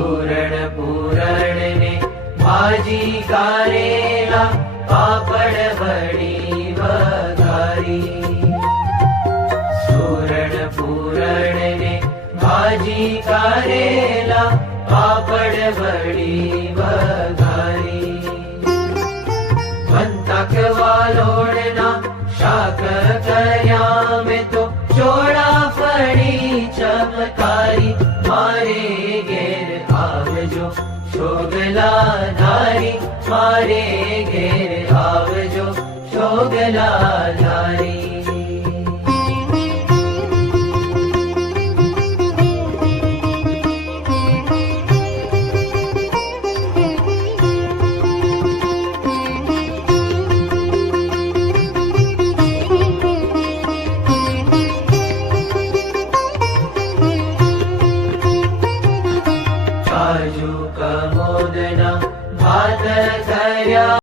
सूरण पूरण ने भाजी कारेला पापड़ बड़ी वघारी सूरण पूरण ने भाजी कारेला पापड़ बड़ी वघारी पंतक वालोड़ना शाक कर्या में तो ચોળાફળી ચમકારી મારે ઘેર આવજો શોગલા ધારી મારે ઘેર આવજો શોગલા ધારી काजू कमोदना भात